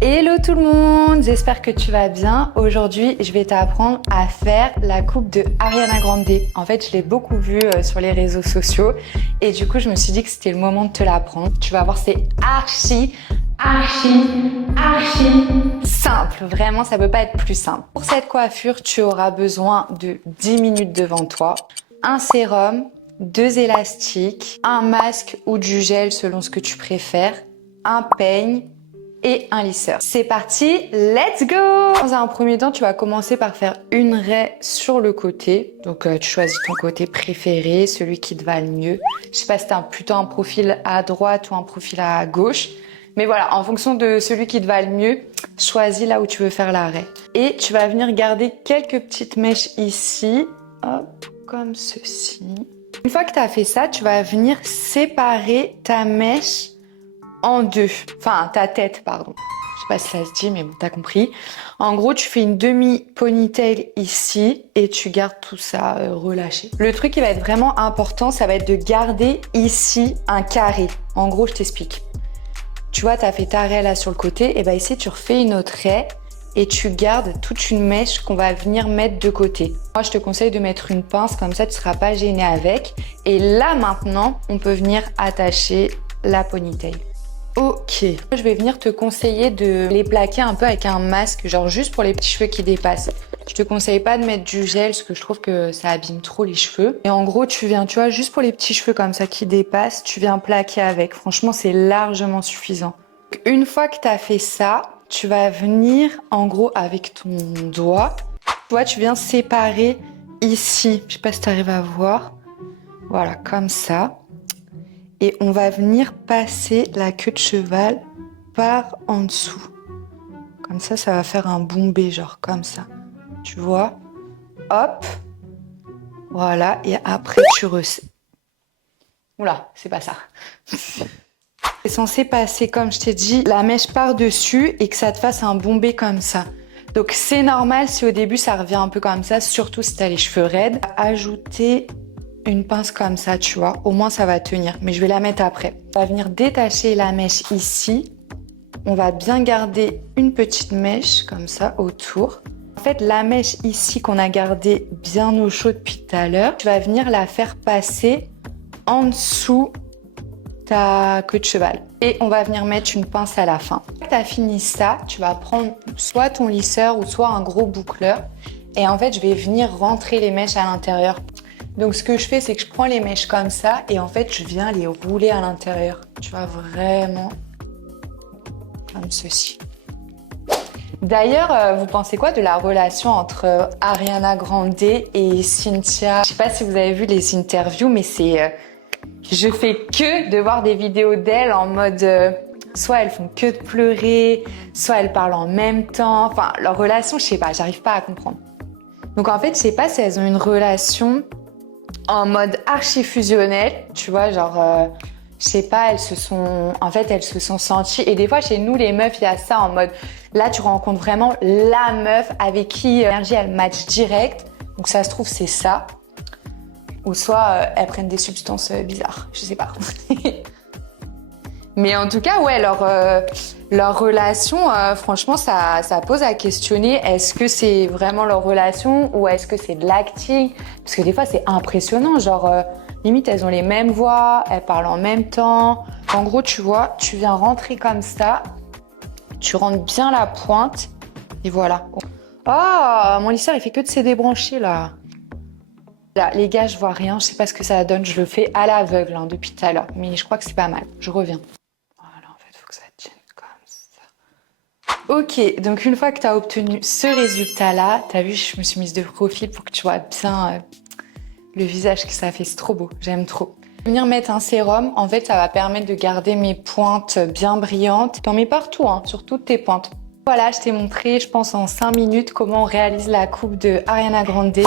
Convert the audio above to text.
Hello tout le monde, j'espère que tu vas bien. Aujourd'hui, je vais t'apprendre à faire la coupe de Ariana Grande. En fait, je l'ai beaucoup vue sur les réseaux sociaux et du coup, je me suis dit que c'était le moment de te l'apprendre. Tu vas voir, c'est archi simple. Vraiment, ça peut pas être plus simple. Pour cette coiffure, tu auras besoin de 10 minutes devant toi, un sérum, 2 élastiques, un masque ou du gel selon ce que tu préfères, un peigne et un lisseur. C'est parti, let's go! Dans un premier temps, tu vas commencer par faire une raie sur le côté. Donc tu choisis ton côté préféré, celui qui te va le mieux. Je sais pas si t'as plutôt un profil à droite ou un profil à gauche. Mais voilà, en fonction de celui qui te va le mieux, choisis là où tu veux faire la raie. Et tu vas venir garder quelques petites mèches ici, hop, comme ceci. Une fois que tu as fait ça, tu vas venir séparer ta mèche en deux. Enfin, ta tête, pardon. Je sais pas si ça se dit, mais bon, t'as compris. En gros, tu fais une demi-ponytail ici et tu gardes tout ça relâché. Le truc qui va être vraiment important, ça va être de garder ici un carré. En gros, je t'explique. Tu vois, tu as fait ta raie là sur le côté, et ben ici, tu refais une autre raie et tu gardes toute une mèche qu'on va venir mettre de côté. Moi, je te conseille de mettre une pince, comme ça, tu ne seras pas gêné avec. Et là, maintenant, on peut venir attacher la ponytail. Ok. Je vais venir te conseiller de les plaquer un peu avec un masque, genre juste pour les petits cheveux qui dépassent. Je te conseille pas de mettre du gel, parce que je trouve que ça abîme trop les cheveux. Et en gros, tu viens, tu vois, juste pour les petits cheveux comme ça qui dépassent, tu viens plaquer avec. Franchement, c'est largement suffisant. Une fois que tu as fait ça, tu vas venir, en gros, avec ton doigt. Tu vois, tu viens séparer ici. Je sais pas si tu arrives à voir. Voilà, comme ça. Et on va venir passer la queue de cheval par en dessous. Comme ça va faire un bombé, genre comme ça. Tu vois? Hop. Voilà. Et après, tu resserres. Oula, c'est pas ça. C'est censé passer, comme je t'ai dit, la mèche par-dessus et que ça te fasse un bombé comme ça. Donc c'est normal si au début ça revient un peu comme ça, surtout si t'as les cheveux raides. Ajouter une pince comme ça, tu vois. Au moins ça va tenir, mais je vais la mettre après. On va venir détacher la mèche ici. On va bien garder une petite mèche comme ça autour. En fait, la mèche ici qu'on a gardée bien au chaud depuis tout à l'heure, tu vas venir la faire passer en dessous ta queue de cheval. Et on va venir mettre une pince à la fin. Quand tu as fini ça, tu vas prendre soit ton lisseur ou soit un gros boucleur. Et en fait, je vais venir rentrer les mèches à l'intérieur. Donc, ce que je fais, c'est que je prends les mèches comme ça et en fait, je viens les rouler à l'intérieur. Tu vois, vraiment comme ceci. D'ailleurs, vous pensez quoi de la relation entre Ariana Grande et Cynthia? Je sais pas si vous avez vu les interviews, mais c'est... je fais que de voir des vidéos d'elles en mode... soit elles font que de pleurer, soit elles parlent en même temps. Enfin, leur relation, je sais pas, j'arrive pas à comprendre. Donc en fait, je sais pas si elles ont une relation en mode archi-fusionnel, tu vois, genre... je sais pas, elles se sont senties. Et des fois, chez nous, les meufs, il y a ça en mode... Là, tu rencontres vraiment la meuf avec qui l'énergie, elle match direct. Donc ça se trouve, c'est ça. Ou soit elles prennent des substances bizarres, je sais pas. Mais en tout cas, ouais, leur relation, franchement, ça pose à questionner. Est-ce que c'est vraiment leur relation ou est-ce que c'est de l'acting? Parce que des fois, c'est impressionnant. Genre, limite, elles ont les mêmes voix, elles parlent en même temps. En gros, tu vois, tu viens rentrer comme ça, tu rentres bien la pointe et voilà. Oh, mon lisseur, il fait que de se débrancher là. Là, les gars, je vois rien, je sais pas ce que ça donne, je le fais à l'aveugle depuis tout à l'heure, mais je crois que c'est pas mal. Je reviens. Voilà, en fait, il faut que ça tienne comme ça. Ok, donc une fois que tu as obtenu ce résultat-là, tu as vu, je me suis mise de profil pour que tu vois bien le visage que ça fait, c'est trop beau, j'aime trop. Venir mettre un sérum, en fait, ça va permettre de garder mes pointes bien brillantes. T'en mets partout, hein, sur toutes tes pointes. Voilà, je t'ai montré, je pense en 5 minutes, comment on réalise la coupe de Ariana Grande.